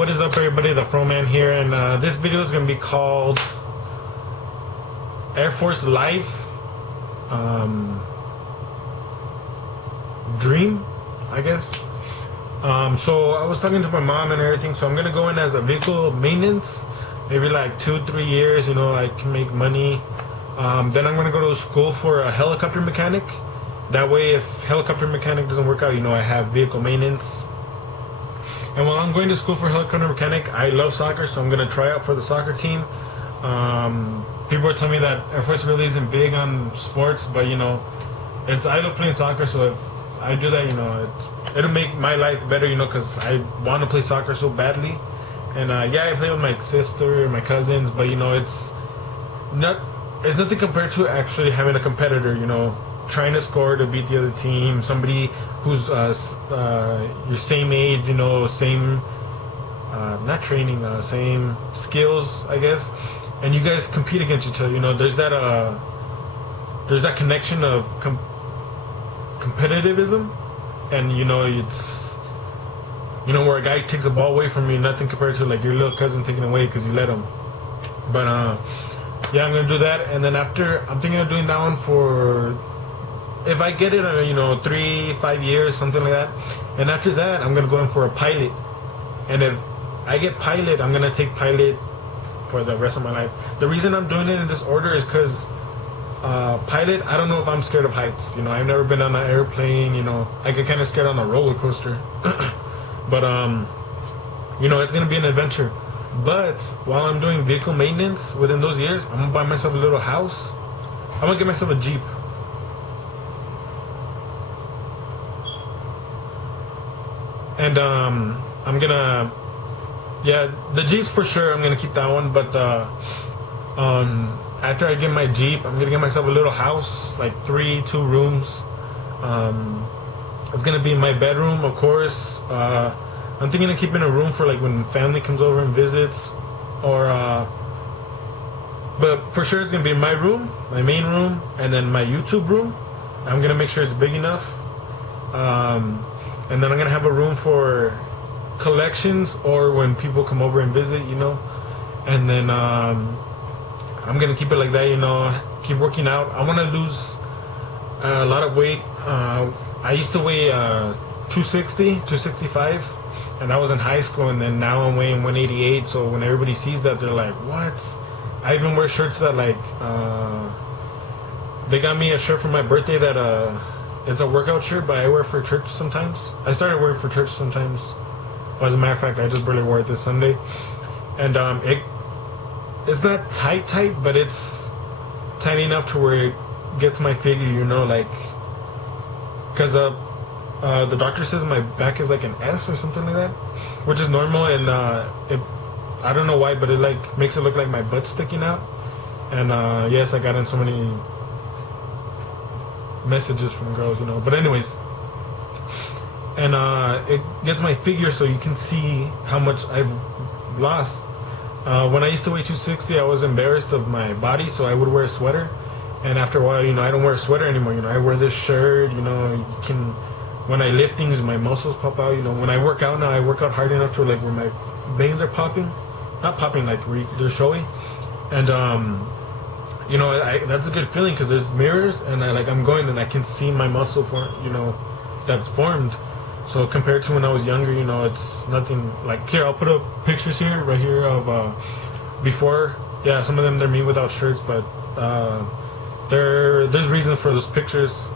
what is up, everybody? The Froman here, and this video is gonna be called Air Force Life Dream, I guess. So I was talking to my mom and everything, so I'm gonna go in as a vehicle maintenance, maybe like 2-3 years, you know, I can make money. Then I'm gonna go to school for a helicopter mechanic. That way, if helicopter mechanic doesn't work out, you know, I have vehicle maintenance. And while I'm going to school for helicopter mechanic, I love soccer, so I'm gonna try out for the soccer team. People are telling me that Air Force really isn't big on sports, but you know, I love playing soccer, so if I do that, you know, it'll make my life better, you know, because I want to play soccer so badly. And yeah, I play with my sister, my cousins, but you know, it's nothing compared to actually having a competitor, you know, trying to score to beat the other team, somebody who's your same age, you know, same not training, same skills, I guess, and you guys compete against each other. You know, there's that connection of competitivism, and you know, it's, you know, where a guy takes a ball away from you, nothing compared to like your little cousin taking away because you let him. But yeah, I'm gonna do that, and then after, I'm thinking of doing that one for, if I get it, you know, 3-5 years, something like that. And after that, I'm gonna go in for a pilot. And if I get pilot, I'm gonna take pilot for the rest of my life. The reason I'm doing it in this order is because pilot, I don't know if I'm scared of heights. You know, I've never been on an airplane. You know, I get kind of scared on a roller coaster. But you know, it's gonna be an adventure. But while I'm doing vehicle maintenance within those years, I'm gonna buy myself a little house. I'm gonna get myself a Jeep. And I'm gonna, yeah, the Jeep's for sure, I'm gonna keep that one. But after I get my Jeep, I'm gonna get myself a little house, like 2 rooms. It's gonna be my bedroom, of course. I'm thinking of keeping a room for like when family comes over and visits, or but for sure it's gonna be my room, my main room, and then my YouTube room. I'm gonna make sure it's big enough. And then I'm gonna have a room for collections or when people come over and visit, you know. And then I'm gonna keep it like that, you know. Keep working out. I want to lose a lot of weight. I used to weigh 260, 265, and I was in high school. And then now I'm weighing 188. So when everybody sees that, they're like, "What?" I even wear shirts that like they got me a shirt for my birthday that it's a workout shirt, but I wear it for church sometimes. I started wearing it for church sometimes. Well, as a matter of fact, I just barely wore it this Sunday. And it's not tight, but it's tiny enough to where it gets my figure, you know, like, because the doctor says my back is like an S or something like that, which is normal, and I don't know why, but it like makes it look like my butt's sticking out. And yes, I got in so many messages from girls, you know, but anyways, and it gets my figure, so you can see how much I've lost. When I used to weigh 260, I was embarrassed of my body, so I would wear a sweater, and after a while, you know, I don't wear a sweater anymore. You know, I wear this shirt. You know, you can, when I lift things, my muscles pop out. You know, when I work out now, I work out hard enough to like where my veins are popping, not popping, like they're showing. And you know, that's a good feeling because there's mirrors, and I'm going and I can see my muscle form, you know, that's formed. So compared to when I was younger, you know, it's nothing. Like, here, I'll put up pictures here, right here, of before. Yeah, some of them, they're me without shirts, but there's reasons for those pictures.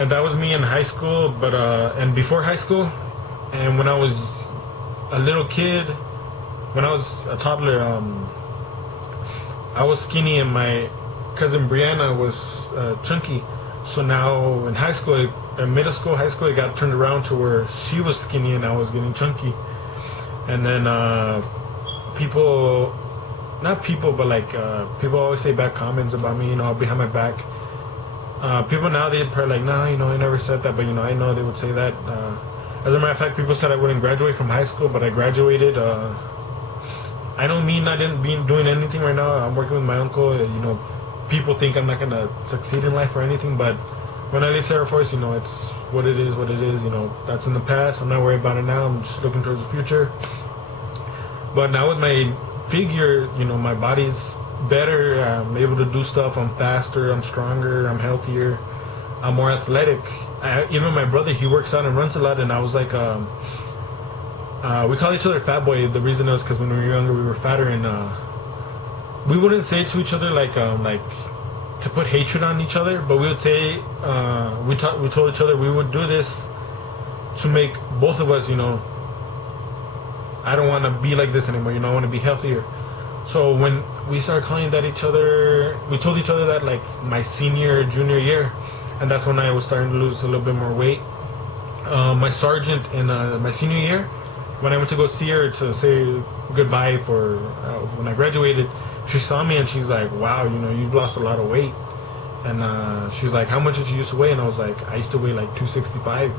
And that was me in high school, but and before high school, and when I was a little kid, when I was a toddler, I was skinny, and my cousin Brianna was chunky. So now in high school, in middle school, high school, it got turned around to where she was skinny and I was getting chunky. And then people not people, but like people always say bad comments about me, you know, behind my back. People now, they're probably like, nah, you know, I never said that, but you know, I know they would say that. As a matter of fact, people said I wouldn't graduate from high school, but I graduated. I don't mean I didn't be doing anything right now. I'm working with my uncle. You know, people think I'm not gonna succeed in life or anything, but when I leave Air Force, you know, it's what it is, what it is. You know, that's in the past. I'm not worried about it now. I'm just looking towards the future. But now with my figure, you know, my body's better. I'm able to do stuff. I'm faster. I'm stronger. I'm healthier. I'm more athletic. Even my brother, he works out and runs a lot, and I was like, we call each other Fat Boy. The reason is because when we were younger, we were fatter, and we wouldn't say it to each other like to put hatred on each other, but we would say we told each other we would do this to make both of us, you know, I don't want to be like this anymore. You know, I want to be healthier. So when we started calling that each other, we told each other that like my junior year, and that's when I was starting to lose a little bit more weight. My sergeant in my senior year, when I went to go see her to say goodbye for when I graduated, she saw me and she's like, "Wow, you know, you've lost a lot of weight." And she's like, "How much did you used to weigh?" And I was like, "I used to weigh like 265."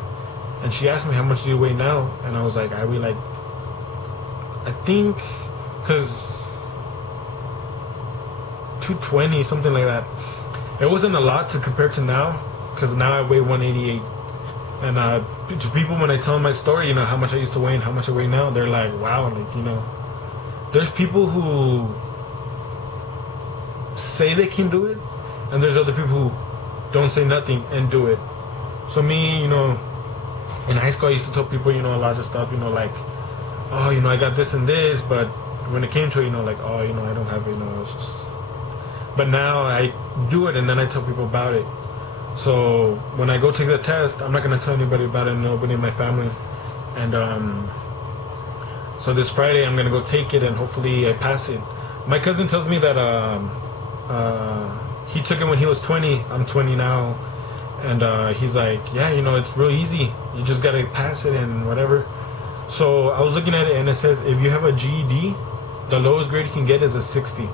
And she asked me, "How much do you weigh now?" And I was like, "I weigh like, I think, because 220, something like that." It wasn't a lot to compare to now, because now I weigh 188. And to people, when I tell them my story, you know, how much I used to weigh and how much I weigh now, they're like, wow, like, you know, there's people who say they can do it, and there's other people who don't say nothing and do it. So me, you know, in high school, I used to tell people, you know, a lot of stuff, you know, like, oh, you know, I got this and this, but when it came to it, you know, like, oh, you know, I don't have it, you know, it's just... But now I do it, and then I tell people about it. So when I go take the test, I'm not gonna tell anybody about it, nobody in my family. And so this Friday, I'm gonna go take it, and hopefully I pass it. My cousin tells me that he took it when he was 20. I'm 20 now, and he's like, yeah, you know, it's real easy. You just gotta pass it and whatever. So I was looking at it, and it says if you have a GED, the lowest grade you can get is a 60.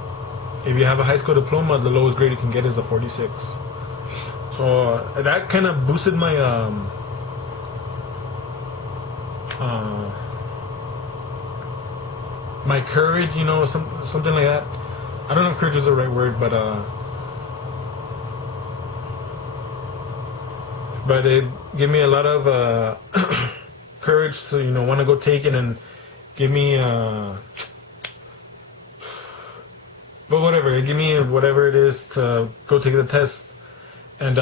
If you have a high school diploma, the lowest grade you can get is a 46. So that kind of boosted my my courage, you know, something like that. I don't know if courage is the right word, but it gave me a lot of courage to, you know, want to go take it, and give me but whatever, it gave me whatever it is to go take the test. And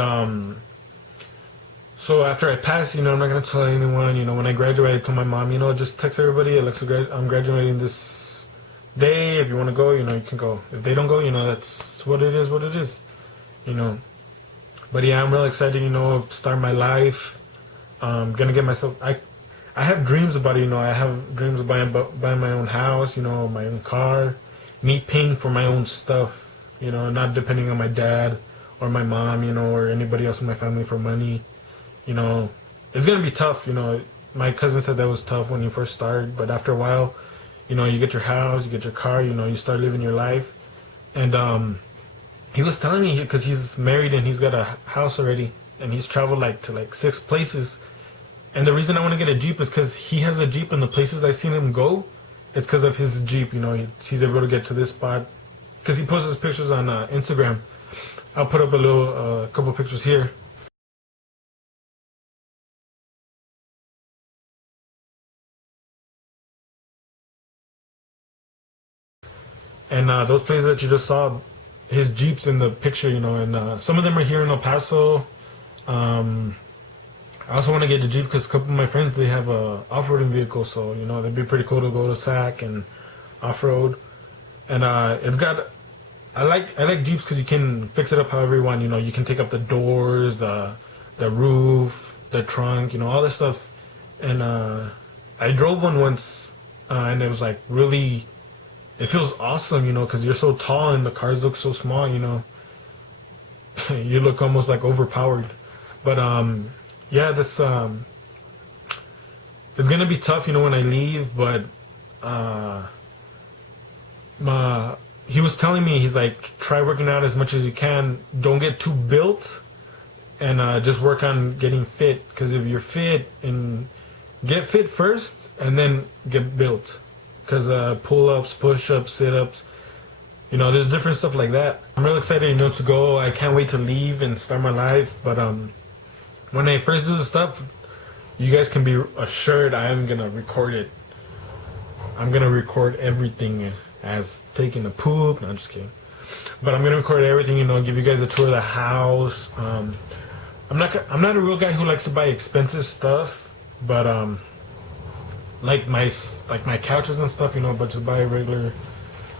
so after I pass, you know, I'm not gonna tell anyone. You know, when I graduate, I told my mom, you know, just text everybody, Alexa, I'm graduating this day. If you want to go, you know, you can go. If they don't go, you know, that's what it is, you know. But yeah, I'm really excited, you know, start my life. Gonna get myself, I have dreams about it, you know. I have dreams of buying my own house, you know, my own car, me paying for my own stuff, you know, not depending on my dad or my mom, you know, or anybody else in my family for money. You know, it's gonna be tough, you know. My cousin said that was tough when you first start, but after a while, you know, you get your house, you get your car, you know, you start living your life. And he was telling me, because he's married and he's got a house already, and he's traveled like to like 6 places. And the reason I want to get a Jeep is because he has a Jeep, and the places I've seen him go, it's because of his Jeep, you know. He's able to get to this spot because he posts his pictures on Instagram. I'll put up a couple pictures here. And those places that you just saw, his Jeep's in the picture, you know, and some of them are here in El Paso. I also want to get the Jeep because a couple of my friends, they have a off-roading vehicle, so, you know, it'd be pretty cool to go to SAC and off-road. And it's got... I like Jeeps because you can fix it up however you want. You know, you can take off the doors, the roof, the trunk, you know, all this stuff. And I drove one once, and it was like really, it feels awesome, you know, because you're so tall and the cars look so small, you know. You look almost like overpowered. But yeah, this it's gonna be tough, you know, when I leave. But he was telling me, he's like, try working out as much as you can. Don't get too built, and just work on getting fit. Because if you're fit, and get fit first, and then get built. Because pull-ups, push-ups, sit-ups, you know, there's different stuff like that. I'm real excited, you know, to go. I can't wait to leave and start my life. But when I first do the stuff, you guys can be assured I am gonna record it. I'm gonna record everything as taking a poop. No, I'm just kidding. But I'm gonna record everything, you know, give you guys a tour of the house. I'm not a real guy who likes to buy expensive stuff, but like my couches and stuff, you know, but to buy regular,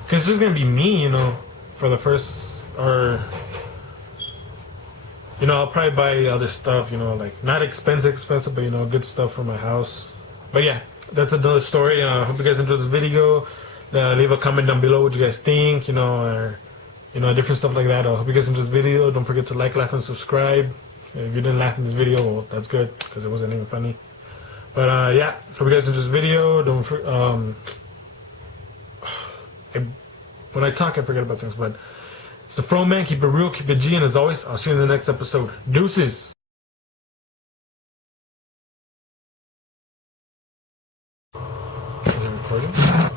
cause it's just gonna be me, you know, for the first, or you know, I'll probably buy other stuff, you know, like not expensive, but you know, good stuff for my house. But yeah, that's another story. Hope you guys enjoyed this video. Leave a comment down below what you guys think, you know, or you know, different stuff like that. I hope you guys enjoyed this video. Don't forget to like, laugh, and subscribe. If you didn't laugh in this video, well, that's good, because it wasn't even funny. But yeah, hope you guys enjoyed this video. Don't when I talk, I forget about things, but it's the Fro Man. Keep it real, keep it G, and as always, I'll see you in the next episode. Deuces. Is it recording?